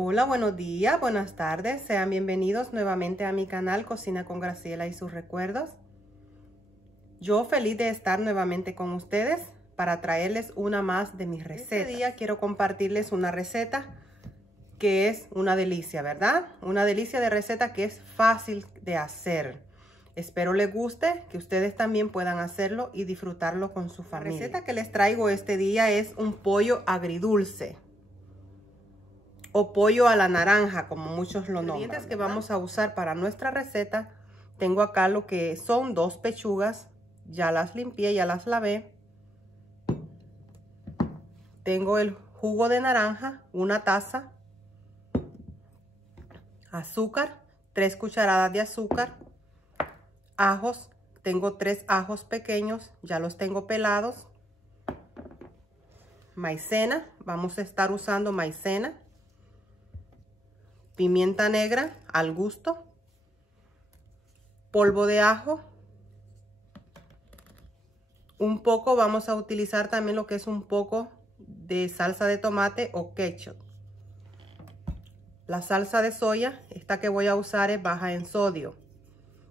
Hola, buenos días, buenas tardes, sean bienvenidos nuevamente a mi canal Cocina con Graciela y sus recuerdos. Yo feliz de estar nuevamente con ustedes para traerles una más de mis recetas. Este día quiero compartirles una receta que es una delicia, ¿verdad? Una delicia de receta que es fácil de hacer. Espero les guste, que ustedes también puedan hacerlo y disfrutarlo con su familia. La receta que les traigo este día es un pollo agridulce o pollo a la naranja, como muchos lo nombran. Los ingredientes que vamos a usar para nuestra receta, tengo acá lo que son 2 pechugas, ya las limpié, ya las lavé. Tengo el jugo de naranja, 1 taza, azúcar, 3 cucharadas de azúcar, ajos, tengo 3 ajos pequeños, ya los tengo pelados, maicena, vamos a estar usando maicena, pimienta negra al gusto, polvo de ajo, un poco vamos a utilizar también lo que es un poco de salsa de tomate o ketchup. La salsa de soya, esta que voy a usar es baja en sodio,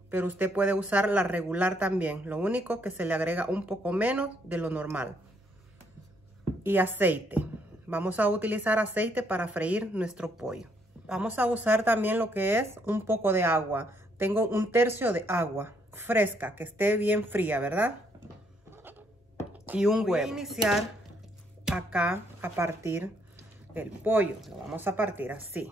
pero usted puede usar la regular también. Lo único que se le agrega un poco menos de lo normal. Y aceite. Vamos a utilizar aceite para freír nuestro pollo. Vamos a usar también lo que es un poco de agua. Tengo 1/3 de agua fresca, que esté bien fría, ¿verdad? Y un huevo. Voy a iniciar acá a partir el pollo. Lo vamos a partir así.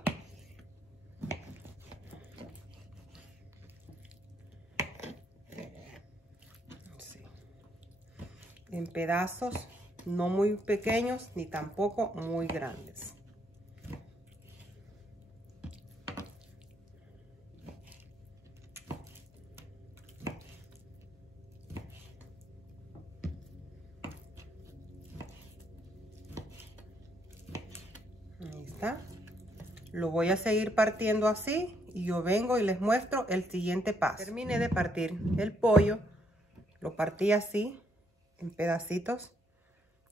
En pedazos, no muy pequeños ni tampoco muy grandes. Ahí está. Lo voy a seguir partiendo así y yo vengo y les muestro el siguiente paso. Terminé de partir el pollo, lo partí así en pedacitos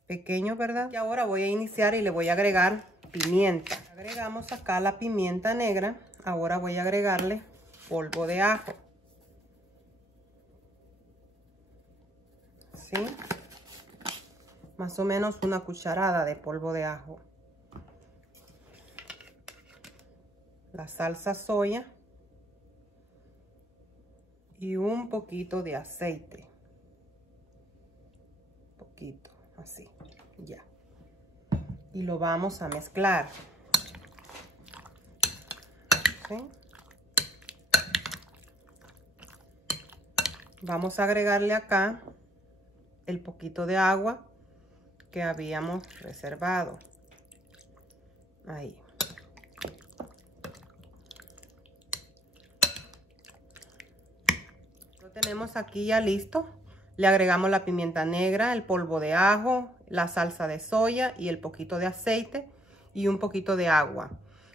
pequeños, ¿verdad? Y ahora voy a iniciar y le voy a agregar pimienta. Agregamos acá la pimienta negra. Ahora voy a agregarle polvo de ajo. ¿Sí? Más o menos 1 cucharada de polvo de ajo. La salsa soya. Y un poquito de aceite. Poquito, así, ya. Y lo vamos a mezclar. ¿Sí? Vamos a agregarle acá el poquito de agua que habíamos reservado. Ahí. Lo tenemos aquí ya listo. Le agregamos la pimienta negra, el polvo de ajo, la salsa de soya y el poquito de aceite y un poquito de agua.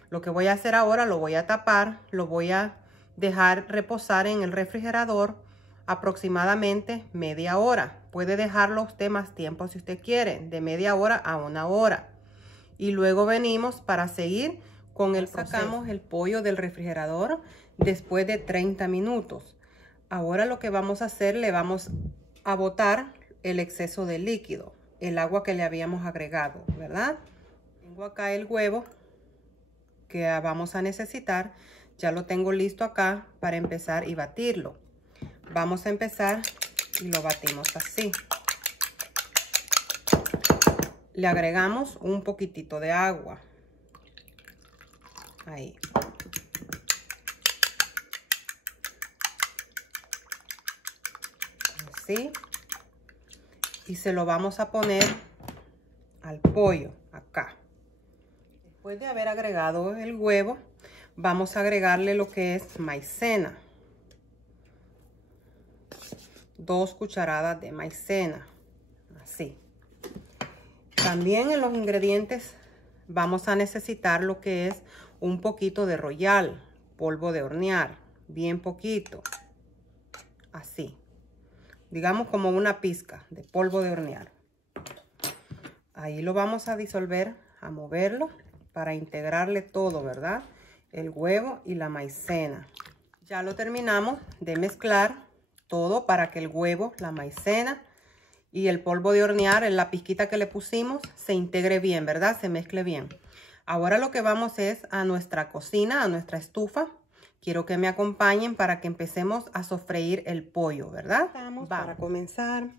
Lo que voy a hacer ahora, lo voy a tapar, lo voy a dejar reposar en el refrigerador aproximadamente media hora. Puede dejarlo usted más tiempo si usted quiere, de media hora a 1 hora. Y luego venimos para seguir con el proceso. Sacamos el pollo del refrigerador después de 30 minutos. Ahora lo que vamos a hacer, le vamos a botar el exceso de líquido, el agua que le habíamos agregado, ¿verdad? Tengo acá el huevo que vamos a necesitar. Ya lo tengo listo acá para empezar y batirlo. Vamos a empezar y lo batimos así. Le agregamos un poquitito de agua. Ahí. Así. Y se lo vamos a poner al pollo acá. Después de haber agregado el huevo, vamos a agregarle lo que es maicena. 2 cucharadas de maicena. Así. También en los ingredientes vamos a necesitar lo que es un poquito de royal, polvo de hornear, bien poquito. Así. Digamos como 1 pizca de polvo de hornear. Ahí lo vamos a disolver, a moverlo para integrarle todo, ¿verdad? El huevo y la maicena. Ya lo terminamos de mezclar todo para que el huevo, la maicena y el polvo de hornear, en la pizquita que le pusimos, se integre bien, ¿verdad? Se mezcle bien. Ahora lo que vamos es a nuestra cocina, a nuestra estufa. Quiero que me acompañen para que empecemos a sofreír el pollo, ¿verdad? Para comenzar,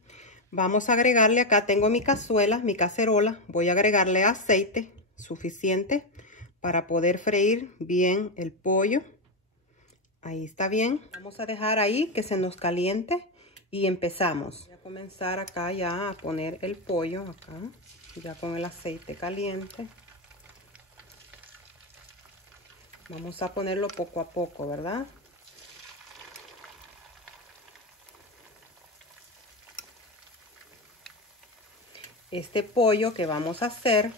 vamos a agregarle, acá tengo mi cazuela, mi cacerola. Voy a agregarle aceite suficiente para poder freír bien el pollo. Ahí está bien. Vamos a dejar ahí que se nos caliente y empezamos. Voy a comenzar acá ya a poner el pollo acá, ya con el aceite caliente. Vamos a ponerlo poco a poco, ¿verdad? Este pollo que vamos a hacer,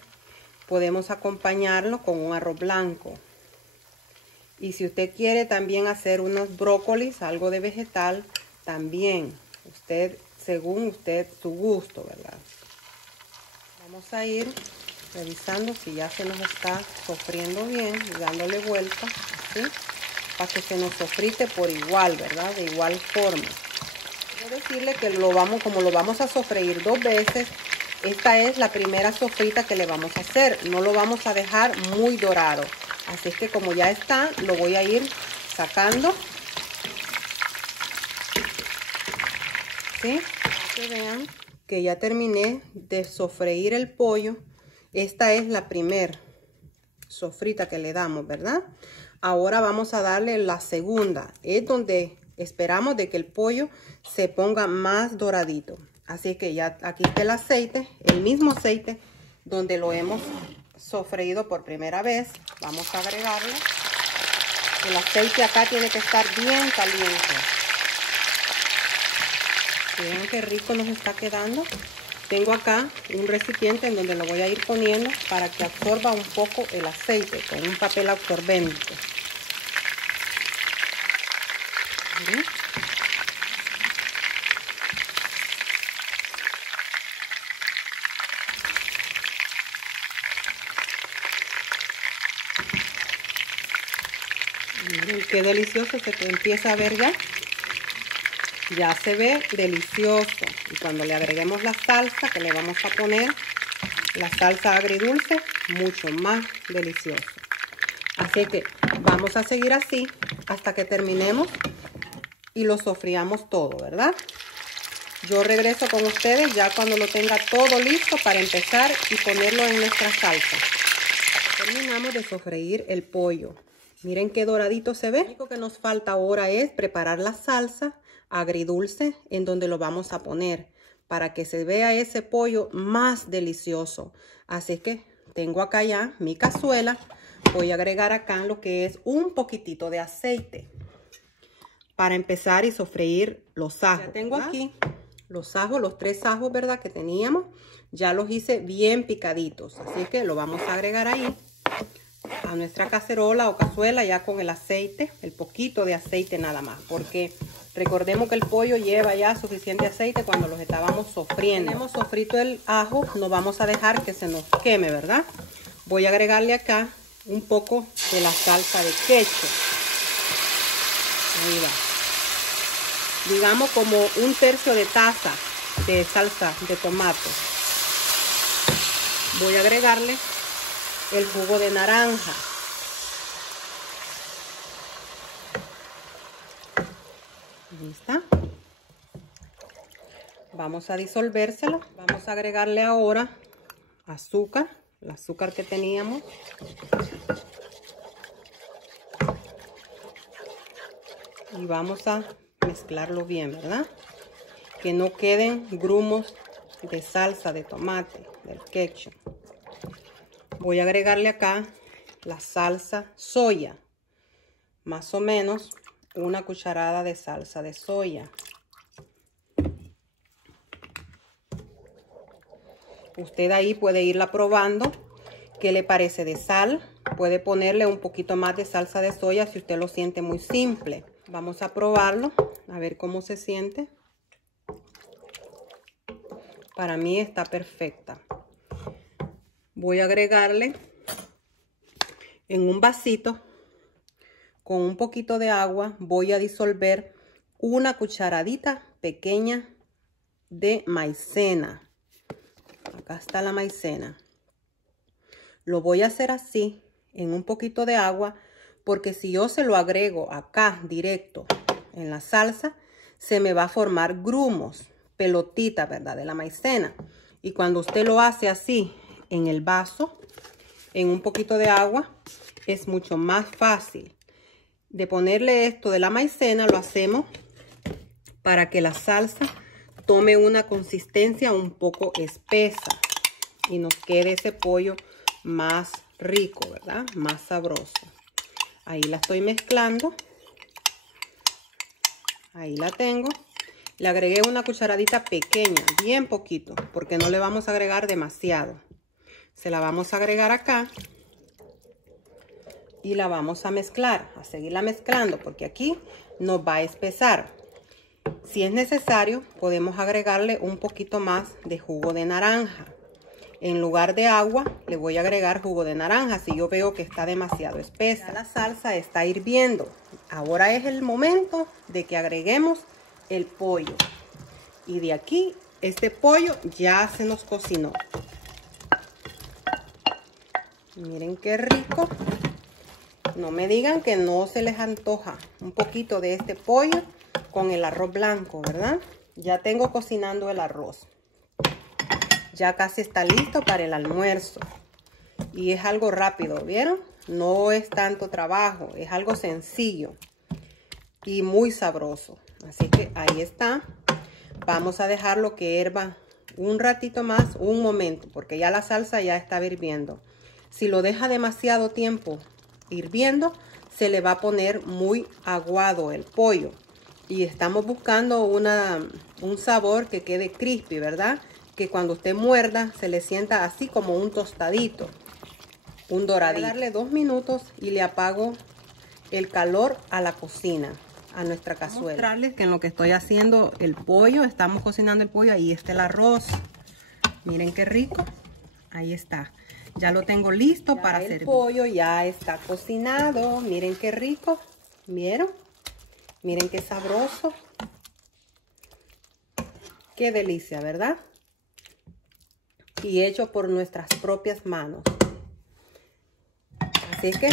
podemos acompañarlo con un arroz blanco. Y si usted quiere también hacer unos brócolis, algo de vegetal, también. Usted, según usted, su gusto, ¿verdad? Vamos a ir revisando si ya se nos está sofriendo bien y dándole vuelta, ¿sí? Para que se nos sofrite por igual, ¿verdad? De igual forma. Quiero decirle que como lo vamos a sofreír 2 veces, esta es la primera sofrita que le vamos a hacer. No lo vamos a dejar muy dorado. Así es que como ya está, lo voy a ir sacando. ¿Sí? Para que vean que ya terminé de sofreír el pollo. Esta es la primera sofrita que le damos, ¿verdad? Ahora vamos a darle la segunda. Es donde esperamos de que el pollo se ponga más doradito. Así que ya aquí está el aceite, el mismo aceite donde lo hemos sofreído por primera vez. Vamos a agregarle. El aceite acá tiene que estar bien caliente. Vean qué rico nos está quedando. Tengo acá un recipiente en donde lo voy a ir poniendo para que absorba un poco el aceite con un papel absorbente. ¿Sí? Miren qué delicioso se empieza a ver ya. Ya se ve delicioso. Y cuando le agreguemos la salsa que le vamos a poner, la salsa agridulce, mucho más delicioso. Así que vamos a seguir así hasta que terminemos y lo sofriamos todo, ¿verdad? Yo regreso con ustedes ya cuando lo tenga todo listo para empezar y ponerlo en nuestra salsa. Terminamos de sofreír el pollo. Miren qué doradito se ve. Lo único que nos falta ahora es preparar la salsa agridulce en donde lo vamos a poner para que se vea ese pollo más delicioso. Así que tengo acá ya mi cazuela. Voy a agregar acá lo que es un poquitito de aceite para empezar y sofreír los ajos. Ya tengo aquí los ajos, los 3 ajos, ¿verdad? Que teníamos. Ya los hice bien picaditos. Así que lo vamos a agregar ahí a nuestra cacerola o cazuela ya con el aceite, el poquito de aceite nada más, porque recordemos que el pollo lleva ya suficiente aceite cuando los estábamos sofriendo. Hemos sofrito el ajo, no vamos a dejar que se nos queme, ¿verdad? Voy a agregarle acá un poco de la salsa de ketchup. Ahí va. Digamos como 1/3 de taza de salsa de tomate. Voy a agregarle el jugo de naranja. ¿Lista? Vamos a disolvérselo. Vamos a agregarle ahora azúcar, el azúcar que teníamos. Y vamos a mezclarlo bien, ¿verdad? Que no queden grumos de salsa de tomate, del ketchup. Voy a agregarle acá la salsa soya, más o menos 1 cucharada de salsa de soya. Usted ahí puede irla probando qué le parece de sal. Puede ponerle un poquito más de salsa de soya si usted lo siente muy simple. Vamos a probarlo, a ver cómo se siente. Para mí está perfecta. Voy a agregarle En un vasito con un poquito de agua voy a disolver una cucharadita pequeña de maicena. Acá está la maicena. Lo voy a hacer así en un poquito de agua porque si yo se lo agrego acá directo en la salsa, se me va a formar grumos, pelotitas, ¿verdad? De la maicena. Y cuando usted lo hace así en el vaso, en un poquito de agua, es mucho más fácil. De ponerle esto de la maicena, lo hacemos para que la salsa tome una consistencia un poco espesa y nos quede ese pollo más rico, ¿verdad? Más sabroso. Ahí la estoy mezclando. Ahí la tengo. Le agregué una cucharadita pequeña, bien poquito, porque no le vamos a agregar demasiado. Se la vamos a agregar acá y la vamos a mezclar, a seguirla mezclando, porque aquí nos va a espesar. Si es necesario, podemos agregarle un poquito más de jugo de naranja. En lugar de agua, le voy a agregar jugo de naranja si yo veo que está demasiado espesa. Ya la salsa está hirviendo. Ahora es el momento de que agreguemos el pollo. Y de aquí, este pollo ya se nos cocinó. Miren qué rico. No me digan que no se les antoja un poquito de este pollo con el arroz blanco, ¿verdad? Ya tengo cocinando el arroz. Ya casi está listo para el almuerzo. Y es algo rápido, ¿vieron? No es tanto trabajo, es algo sencillo y muy sabroso. Así que ahí está. Vamos a dejarlo que hierva un ratito más, un momento, porque ya la salsa ya está hirviendo. Si lo deja demasiado tiempo hirviendo, se le va a poner muy aguado el pollo. Y estamos buscando un sabor que quede crispy, ¿verdad? Que cuando usted muerda se le sienta así como un tostadito, un doradito. Voy a darle 2 minutos y le apago el calor a la cocina, a nuestra cazuela. Voy a mostrarles que en lo que estoy haciendo el pollo, estamos cocinando el pollo, ahí está el arroz. Miren qué rico, ahí está. Ya lo tengo listo para servir. El pollo ya está cocinado, miren qué rico, ¿vieron? Miren qué sabroso. Qué delicia, ¿verdad? Y hecho por nuestras propias manos. Así que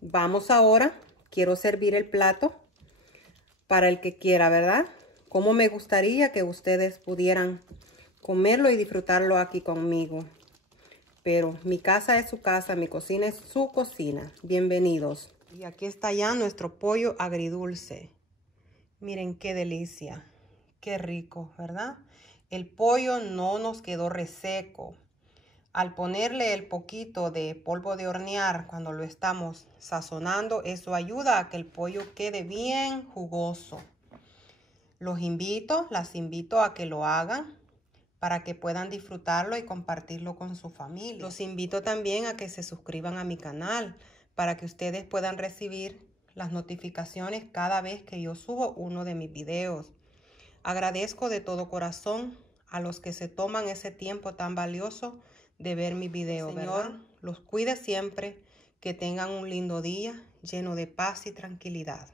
vamos ahora. Quiero servir el plato para el que quiera, ¿verdad? Como me gustaría que ustedes pudieran comerlo y disfrutarlo aquí conmigo. Pero mi casa es su casa, mi cocina es su cocina. Bienvenidos. Y aquí está ya nuestro pollo agridulce. Miren qué delicia. Qué rico, ¿verdad? El pollo no nos quedó reseco. Al ponerle el poquito de polvo de hornear cuando lo estamos sazonando, eso ayuda a que el pollo quede bien jugoso. Las invito a que lo hagan para que puedan disfrutarlo y compartirlo con su familia. Los invito también a que se suscriban a mi canal para que ustedes puedan recibir las notificaciones cada vez que yo subo uno de mis videos. Agradezco de todo corazón a los que se toman ese tiempo tan valioso de ver mi video. Señor, ¿verdad? Los cuide siempre, que tengan un lindo día lleno de paz y tranquilidad.